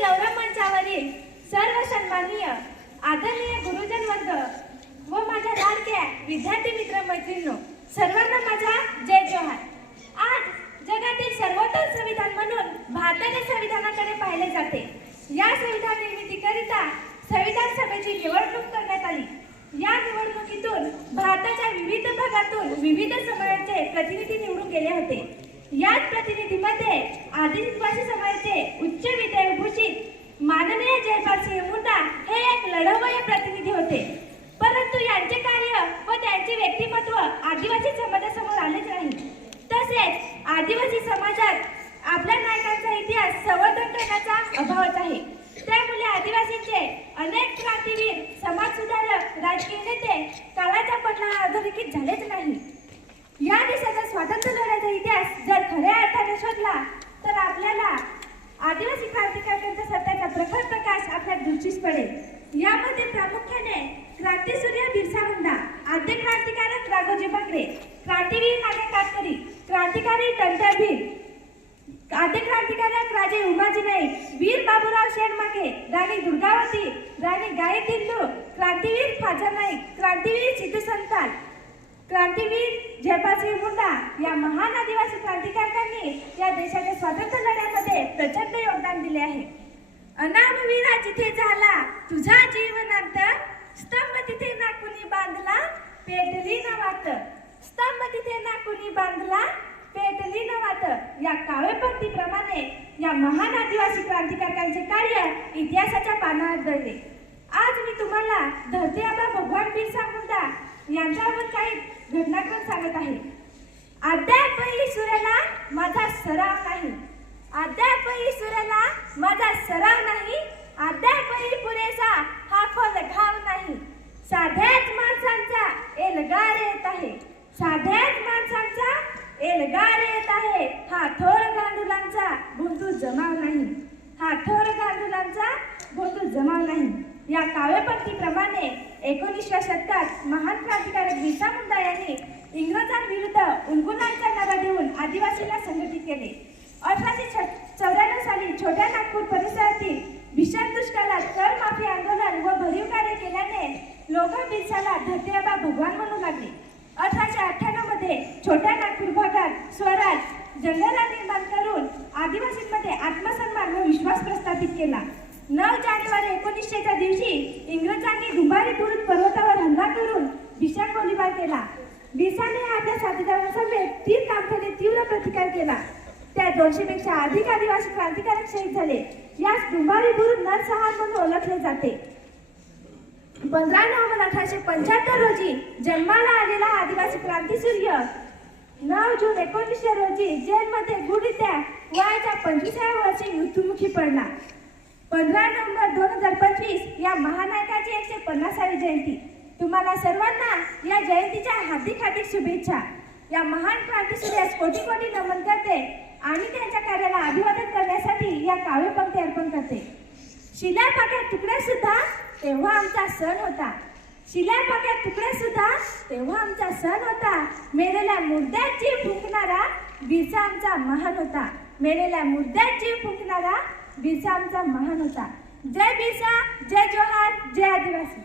गौरव मंचावरील सर्व सन्माननीय आदरणीय गुरुजन वर्ग व माझ्या लाडक्या विद्यार्थी मित्र मैत्रिणींनो, सर्वांना माझा जय जोहार. आज जगातील सर्वोत्तम संविधान म्हणून भारताच्या संविधानाकडे पाहिले जाते. या संविधान निर्मितीकरिता संविधान सभेची निवडणूक करण्यात आली. या निवडणुकीतून भारताच्या विविध भागातून विविध समाजाचे प्रतिनिधी निवडून गेले होते. याच प्रतिनिधीमध्ये आदिवासी समाजाचे उच्च विद्याभूषित माननीय जयपाल सिंह मुर्दा हे एक लढवय्ये प्रतिनिधी होते. परंतु यांचे कार्य व त्यांचे व्यक्तिमत्व आदिवासी समाजासमोर आलेच नाही. तसेच आदिवासी समाजात आपल्या नायकांचा इतिहास संवर्धन करण्याचा अभावच आहे. त्यामुळे आदिवासींचे अनेक क्रांतीवीर, समाजसुधारक, राजकीय नेते काळाच्या पटलावर अधोरेखित झालेच नाही. या देशाचा स्वातंत्र्य लढ्याचा इतिहास जर खऱ्या अर्थाने शोधला तर आपल्याला आदिवासी क्रांतिकारकांच्या सत्याचा प्रखर प्रकाश आपल्या दृष्टीस पडेल. यामध्ये प्रामुख्याने क्रांतीसूर्य बिरसा मुंडा, आद्य क्रांतिकारक राघोजी बागडे, क्रांतीवीर नागे कातकरी, क्रांतिकारी टंट्या भील, आद्य क्रांतिकारक राजे उमाजी नाईक, वीर बाबूराव शेणमागे, राणी दुर्गावती, राणी गायकवाड, क्रांतीवीर खाजा नाईक, क्रांतीवीर सिद्धू संताल, क्रांतीवीर जयपाल सिंह मुर्दा या महान आदिवासी क्रांतिकारकांनी या देशाच्या स्वातंत्र्य लढ्यामध्ये प्रचंड योगदान दिले आहे. अनामवीरा जिथे झाला तुझा जीवनांत, स्तंभ तिथे ना कुणी बांधला पेटली न वात, स्तंभ तिथे ना कुणी बांधला पेटली न वात या काव्यपंक्तीप्रमाणे या महान आदिवासी क्रांतिकारकांचे कार्य इतिहासाच्या पानावर दडले. आज मी तुम्हाला धरती आबा भगवान बिरसा मुंडा यांच्यावर काही घटनाक्रम सांगत आहे. अद्यापही सूर्याला माझा सराव नाही, अद्यापही सूर्याला माझा सराव नाही, अद्यापही पुरेसा हा खोल घाव नाही. साध्याच माणसांचा एल्गार येत आहे, साध्याच माणसांचा एल्गार येत आहे. हा थोर गांडुलांचा भोंदू जमाव नाही, हा थोर गांडुलांचा भोंदू जमाव नाही. या काव्यपंक्तीप्रमाणे 19व्या शतकात महान क्रांतिकारक बिरसा मुंडा यांनी इंग्रजांविरुद्ध उलगुलांचा नारा देऊन आदिवासीला संघटित केले. 1894 साली छोट्या नागपूर परिसरातील भीषण दुष्काळात करमाफी आंदोलन व भरीव कार्य केल्याने लोक बिरसाला धरती आबा भगवान म्हणू लागले. 1898 मध्ये छोट्या नागपूर भागात स्वराज जंगला निर्माण करून आदिवासींमध्ये आत्मसन्मान व विश्वास प्रस्थापित केला. 9 जानेवारी 1900 दिवशी इंग्रजांनी दुबारी बुरुज पर्वतावर हल्ला करून भीषण गोळीबार केला. बिरसाने आपल्या साथीदारांसमवेत तीर कामठ्याने तीव्र प्रतिकार केला. त्या 200 पेक्षा अधिक आदिवासी क्रांतिकारक शहीद झाले. यास दुबारी बुरुज नरसंहार म्हणून ओळखले जाते. 15 नोव्हेंबर 1875 रोजी जन्माला आलेला आदिवासी क्रांतीसूर्य 9 जून 1900 रोजी जेलमध्ये गुडीत्या वयाच्या 25व्या वर्षी मृत्युमुखी पडला. 15 नोव्हेंबर 2025 या महानायकाची 150वी जयंती. तुम्हाला सर्वांना या जयंतीच्या हार्दिक हार्दिक शुभेच्छा. या महान क्रांतीसूर्यास कोटी कोटी नमन करते आणि त्यांच्या कार्याला अभिवादन करण्यासाठी या काव्यपंक्ती अर्पण करते. शिलापाक्या तुकडे सुद्धा तेव्हा आमचा सण होता, शिलापाक्या तुकडे सुद्धा तेव्हा आमचा सण होता. मेलेल्या मुर्द्यात जीव फुंकणारा बिरसा आमचा महान होता, मेलेल्या मुर्द्यात जीव फुंकणारा बिरसा आमचा महान होता. जय बिरसा, जय जोहार, जय आदिवासी.